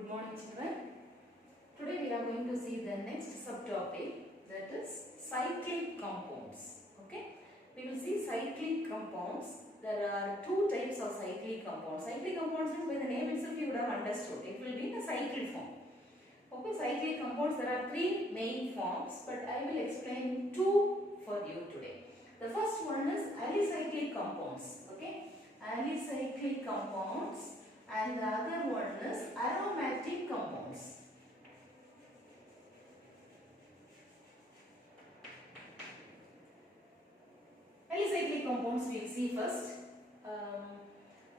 Good morning children. Today we are going to see the next subtopic, that is cyclic compounds. Okay, we will see cyclic compounds. There are two types of cyclic compounds. Cyclic compounds means by the name itself you would have understood. It will be in a cycle form. Okay, cyclic compounds, there are three main forms, but I will explain two for you today. The first one is alicyclic compounds. Okay, alicyclic compounds, and the other one is aromatic compounds. Alicyclic compounds we will see first.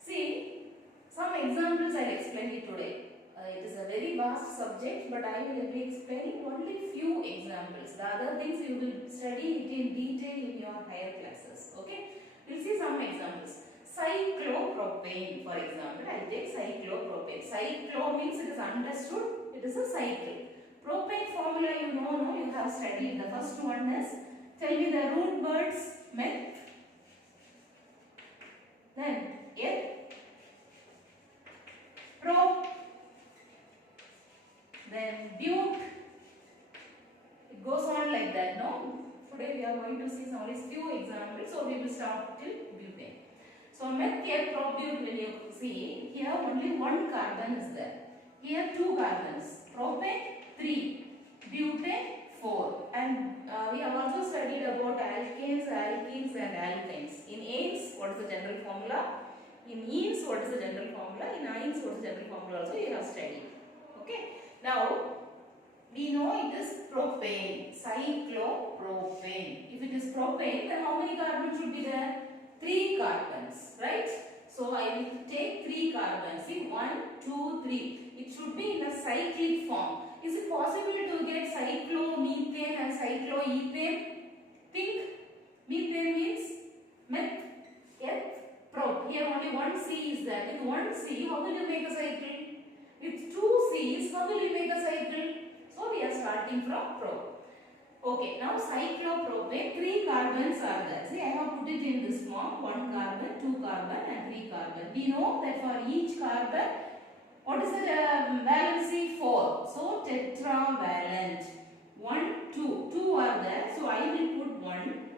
See, some examples I will explain it today. It is a very vast subject, but I will be explaining only few examples. The other things you will study it in detail in your higher classes. Okay, we will see some examples. Cyclopropane, for example, I will take cyclopropane. Cyclo means it is understood, it is a cycle. Propane formula you know, no? You have studied. The first one is, tell me the root words, meth, then eth, prop, then bute. It goes on like that, no? Today we are going to see some few examples, so we will start till butane. So meth, eth, prop, bute, when you see, here only one carbon is there. Here two carbons. Propane 3, butane 4. And we have also studied about alkanes, alkenes and alkynes. In anes, what is the general formula? In enes, what is the general formula? In ines, what is the general formula also you have studied. Okay. Now, we know it is propane, cyclopropane. If it is propane, then how many carbons should be there? 3 carbons, right? So I will take 3 carbons. See, 1, 2, 3. It should be in a cyclic form. Is it possible to get cyclomethane and cycloethane? Think. Methane means meth, eth, prop. Here only one C is there. With one C, how will you make a cycle? With 2 C's, how will you make a cycle? So we are starting from prop. Okay, now cyclopropane, 3 carbons are there. See, I have put it in this form, 1 carbon, 2 carbon and 3 carbon. We know that for each carbon, what is the valency? 4. So tetravalent. 1, 2. 2 are there. So I will put 1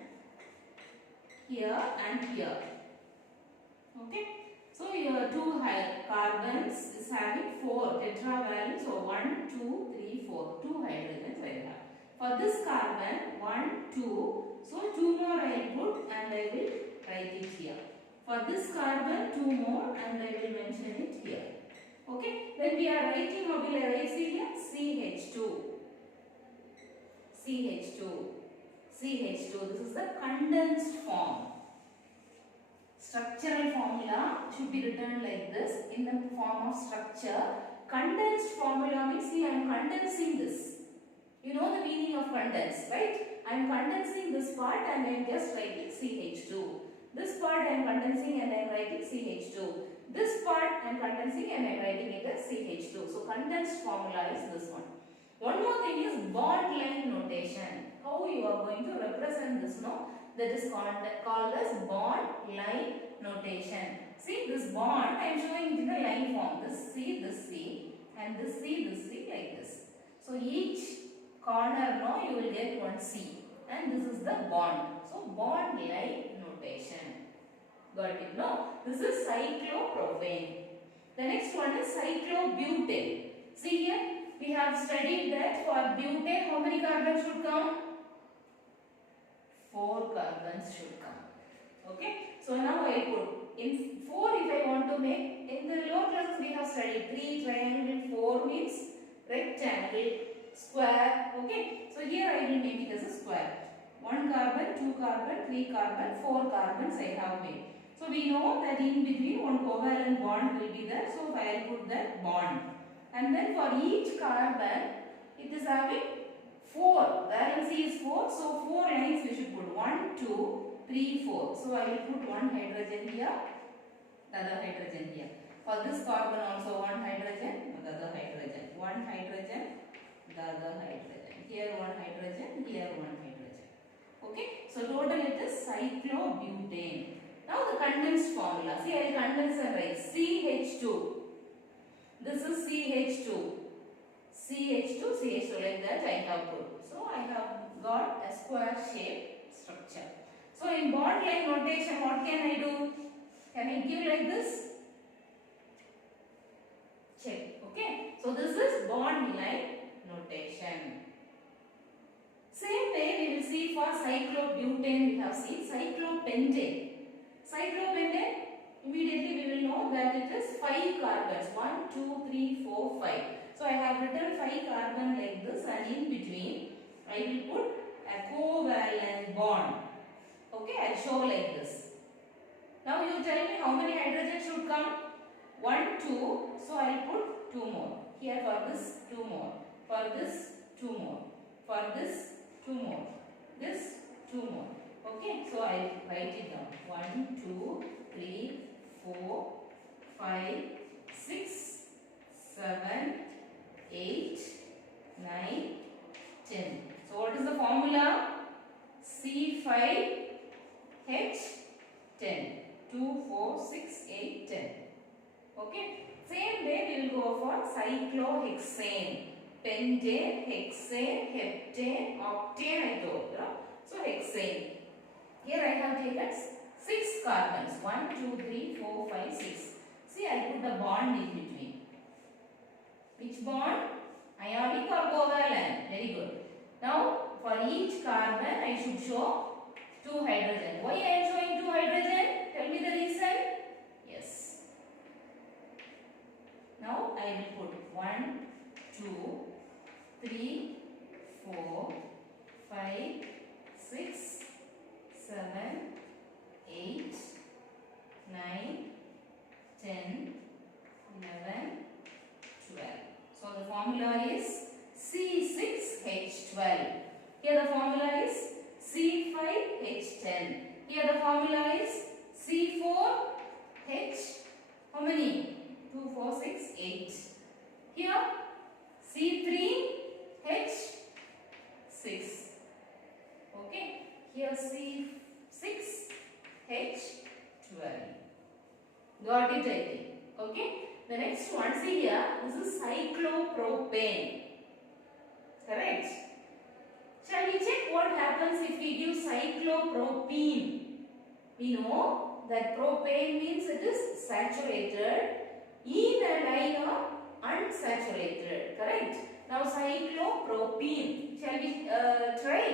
here and here. Okay. So your 2 carbons is having 4 tetravalent. So 1, 2, 3, 4. 2 hydrogens I have. For this carbon, 1, 2. So 2 more I will put and I will write it here. For this carbon, 2 more and I will mention it here. Okay, then we are writing, what will I write here? CH2. CH2. CH2. This is the condensed form. Structural formula should be written like this in the form of structure. Condensed formula means, see, I am condensing this. You know the meaning of condense, right? I am condensing this part and I am just writing CH2. This part I am condensing and I am writing CH2. This part I am condensing and I am writing it as CH2. So condensed formula is this one. One more thing is bond line notation. How you are going to represent this, no? That is called as bond line notation. See, this bond I am showing it in a line form. This C and this C like this. So each corner, no, you will get one C and this is the bond. So bond line notation. Got it? No? This is cyclopropane. The next one is cyclobutane. See here, we have studied that for butane, how many carbons should come? 4 carbons should come. Okay? So now I put in 4 if I want to make. In the lower classes we have studied 3 triangle, 4 means rectangle, square. Okay? So here I will make it as a square. 1 carbon, 2 carbon, 3 carbon, 4 carbons I have made. So we know that in between one covalent bond will be there. So I will put that bond. And then for each carbon, it is having 4. Valency is 4. So 4 lines we should put. 1, 2, 3, 4. So I will put 1 hydrogen here, the other hydrogen here. For this carbon also 1 hydrogen, the other hydrogen. 1 hydrogen, the other hydrogen. Here 1 hydrogen, here 1 hydrogen. Okay. So total it is cyclobutane. Now the condensed formula. See, I will condense and write CH2. This is CH2. CH2 like that I have put. So I have got a square shaped structure. So in bond line notation, what can I do? Can I give like this? Check. Okay. So this is bond line notation. Same way we will see for cyclobutane. We have seen cyclopentane. Cyclopentane, immediately we will know that it is 5 carbons. 1, 2, 3, 4, 5. So I have written 5 carbon like this, and in between I will put a covalent bond. Okay, I will show like this. Now you tell me how many hydrogens should come? 1, 2. So I will put 2 more. Here for this 2 more. For this 2 more. For this 2 more. This 2 more. Okay, so I will write it down. 1, 2, 3, 4, 5, 6, 7, 8, 9, 10. So what is the formula? C5H10. 2, 4, 6, 8, 10. Okay. Same way we will go for cyclohexane. Pentane, hexane, heptane, octane I told. So hexane. Here I have taken 6 carbons. 1, 2, 3, 4, 5, 6. See, I put the bond in between. Which bond? Ionic or covalent? Very good. Now, for each carbon, I should show 2 hydrogen. Why I am showing 2 hydrogen? Tell me the reason. Yes. Now, I will put 1, 2, 3, 4, 5, 6, 7, 8, 9, 10, 11, 12. So the formula is C6H12. Here the formula is C5H10. Here the formula is C4H. How many? 2, 4, 6, 8. Here C3H6. Okay. Here C6H12. Got it, I think. Okay. The next one, see here, this is cyclopropane. Correct? Shall we check what happens if we give cyclopropene? We know that propane means it is saturated. Ene and I are unsaturated. Correct? Now cyclopropene. Shall we try?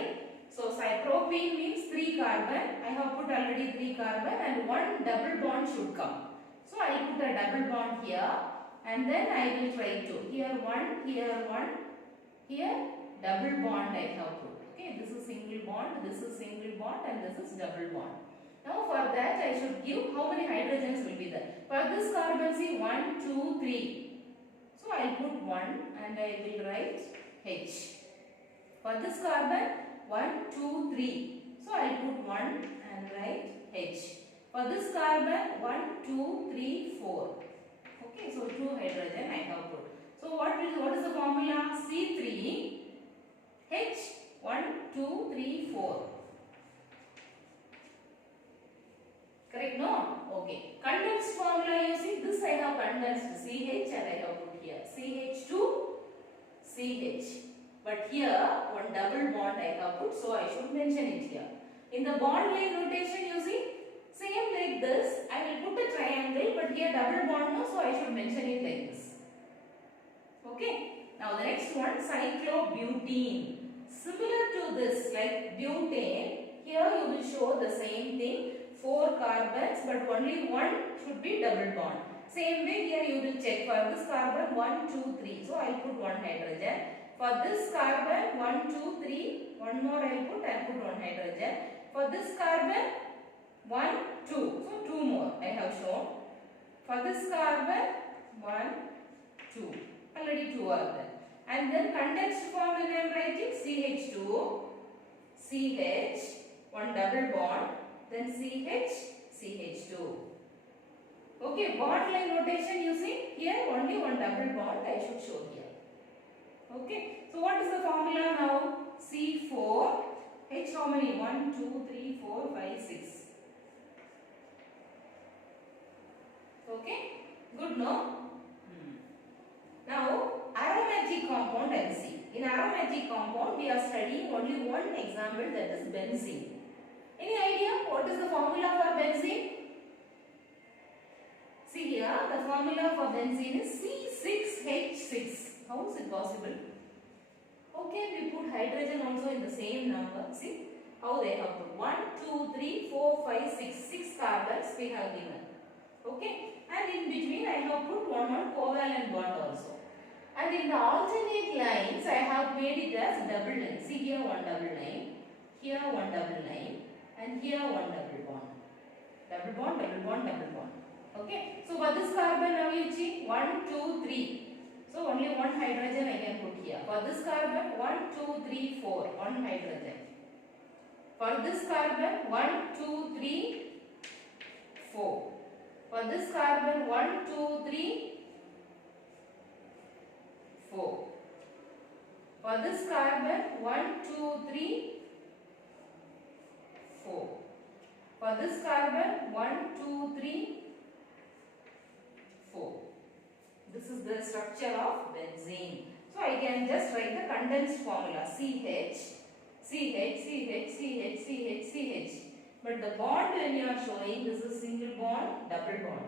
So propane means 3 carbon. I have put already 3 carbon and 1 double bond should come. So I will put a double bond here and then I will try to. Here 1, here 1, here double bond I have put. Okay, this is single bond, this is single bond and this is double bond. Now for that I should give how many hydrogens will be there. For this carbon, see 1, 2, 3. So I will put 1 and I will write H. For this carbon, 1, 2, 3. So I will put 1 and write H. For this carbon, 1, 2, 3, 4. Okay, so 2 hydrogen I have put. So what is the formula? C3, H, 1, 2, 3, 4. Correct, no? Okay. Condensed formula, you see, this I have condensed CH and I have put here. CH2, CH. But here, 1 double bond I have put, so I should mention it here. In the bond line notation, you see, same like this, I will put a triangle, but here double bond, no, so I should mention it like this. Okay. Now the next one, cyclobutene. Similar to this, like butane, here you will show the same thing, 4 carbons, but only 1 should be double bond. Same way here you will check for this carbon 1, 2, 3. So I will put 1 hydrogen. For this carbon 1, 2, 3, one more I will put and put 1 hydrogen. For this carbon 1, 2. So 2 more I have shown. For this carbon 1, 2. Already 2 are there. And then condensed form when I am writing CH2, CH, 1 double bond, then CH, CH2. Okay, bond line notation you see, here only 1 double bond I should show here. Okay, so what is the formula now? C4, H how many? 1, 2, 3, 4, 5, 6. Okay, good no? Now, aromatic compound I will see. In aromatic compound, we are studying only one example, that is benzene. Any idea what is the formula for benzene? See here, the formula for benzene is C6H6. How is it possible? How can we put hydrogen also in the same number? See how they have put 1, 2, 3, 4, 5, 6. 6 carbons we have given. Okay, and in between I have put one covalent bond also. And in the alternate lines I have made it as double line. See here one double line, here one double line, and here one double bond. Double bond, double bond, double bond. Okay, so for this carbon now you see 1, 2, 3. So only one hydrogen I can put here. For this carbon 1, 2, 3, 4. One hydrogen. For this carbon 1, 2, 3, 4. For this carbon 1, 2, 3, 4. For this carbon 1, 2, 3, 4. For this carbon 1, 2, 3, 4. This is the structure of benzene. So I can just write the condensed formula CH, CH, CH, CH, CH, CH. But the bond when you are showing, this is single bond, double bond.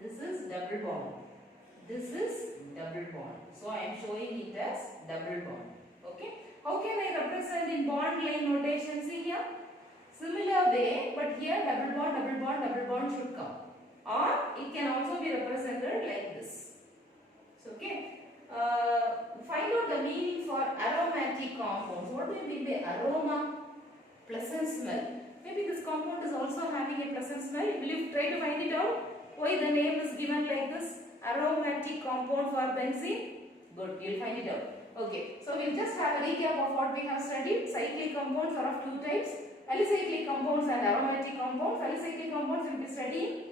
This is double bond. This is double bond. So I am showing it as double bond. Okay. How can I represent in bond line notation? See here. Similar way, but here double bond, double bond, double bond should come. Or it can also be represented like this. So, okay. Find out the meaning for aromatic compounds. What do you mean by aroma? Pleasant smell. Maybe this compound is also having a pleasant smell. Will you try to find it out? Why the name is given like this? Aromatic compound for benzene? Good, you will find it out. Okay. So, we will just have a recap of what we have studied. Cyclic compounds are of two types. Alicyclic compounds and aromatic compounds. Alicyclic compounds will be studying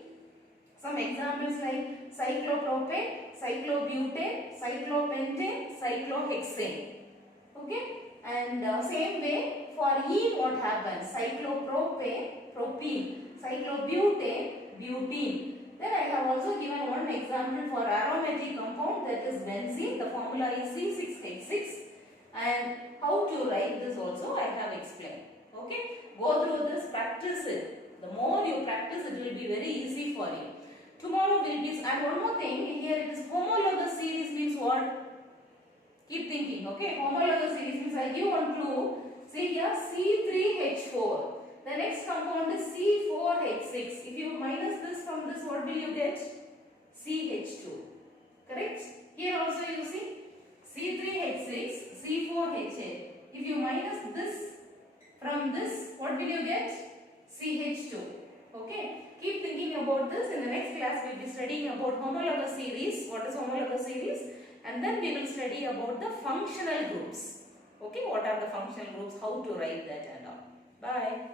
some examples like cyclopropane, cyclobutane, cyclopentane, cyclohexane. Okay, and same way for ene what happens? Cyclopropane, propene, cyclobutane, butene. Then I have also given one example for aromatic compound, that is benzene. The formula is C6H6, and how to write this also I have explained. Okay, go through this, practice it. The more you practice, it will be very easy for you. Tomorrow will be, and one more thing, here it is homologous series means what? Keep thinking, okay? Homologous series means I give one clue. See here C3H4. The next compound is C4H6. If you minus this from this, what will you get? CH2. Correct? Here also you see C3H6, C4H8. If you minus this from this, what will you get? CH2. Okay? Keep thinking about this. In the next class, we will be studying about homologous series. What is homologous series? And then we will study about the functional groups. Okay, what are the functional groups? How to write that and all. Bye.